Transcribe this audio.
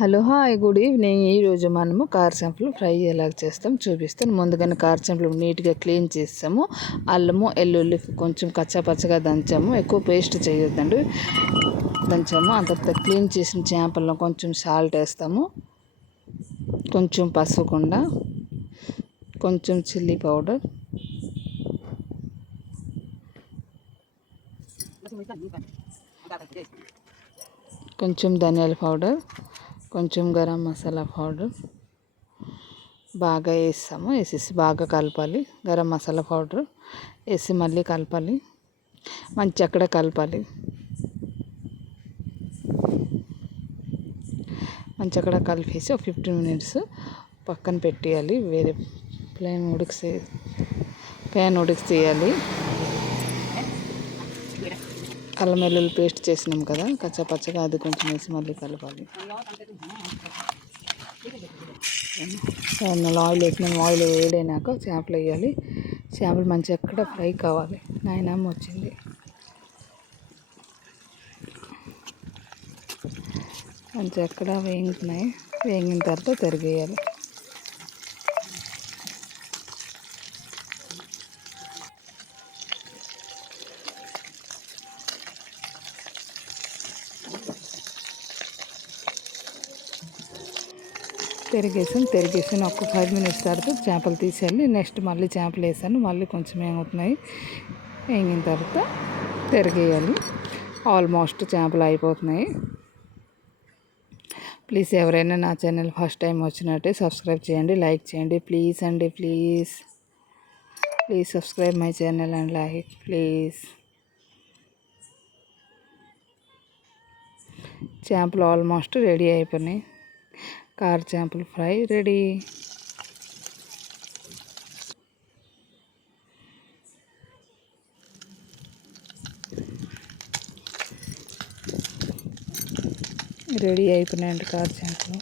Hello hi good evening. ఈరోజు మనము కార చెంపలు ఫ్రై ఎలా చేస్తాం చూపిస్తాను. ముందుగానే కార చెంపలు నీట్గా క్లీన్ చేస్తాము. అల్లము వెల్లుల్లి కొంచెం కచ్చాపచ్చగా దంచాము, ఎక్కువ పేస్ట్ చేయొద్దండి. దంచాము. అంత క్లీన్ చేసిన చేపలను కొంచెం సాల్ట్ వేస్తాము, కొంచెం పసుపు కుండ, కొంచెం చిల్లీ పౌడర్, కొంచెం ధనియాల పౌడర్, కొంచెం గరం మసాలా పౌడర్ బాగా వేస్తాము. వేసేసి బాగా కలపాలి. గరం మసాలా పౌడర్ వేసి మళ్ళీ కలపాలి. మంచి అక్కడ కలపాలి. మంచి అక్కడ కలిపేసి ఒక 15 minutes పక్కన పెట్టేయాలి. వేరే ప్యాన్ ఉడికి తీయాలి. అల్లం వెల్లుల్లి పేస్ట్ చేసినాం కదా కచ్చాపచ్చగా, అది కొంచెం వేసి మళ్ళీ కలపాలి. ఆయిల్ వేసినాం. ఆయిల్ వేడైనాక చేపలు వేయాలి. చేపలు మంచిగా ఎక్కడ ఫ్రై కావాలి. నాయనమ్మ వచ్చింది. మంచిగా ఎక్కడ వేగుతున్నాయి. వేగిన తర్వాత తిరిగేయాలి. తిరిగేసాను ఒక 5 minutes తర్వాత చేపలు తీసేయాలి. నెక్స్ట్ మళ్ళీ చేపలు వేసాను. మళ్ళీ కొంచెం ఏమవుతున్నాయి. వేగిన తర్వాత తిరిగేయాలి. ఆల్మోస్ట్ చేపలు అయిపోతున్నాయి. ప్లీజ్ ఎవరైనా నా ఛానల్ ఫస్ట్ టైం వచ్చినట్టే సబ్స్క్రైబ్ చేయండి, లైక్ చేయండి. ప్లీజ్ అండి, please subscribe my channel and like please. చేపలు ఆల్మోస్ట్ రెడీ అయిపోయినాయి. కార చేపలు ఫ్రై రెడీ. రెడీ అయిపోయినాయండి కార చేపలు.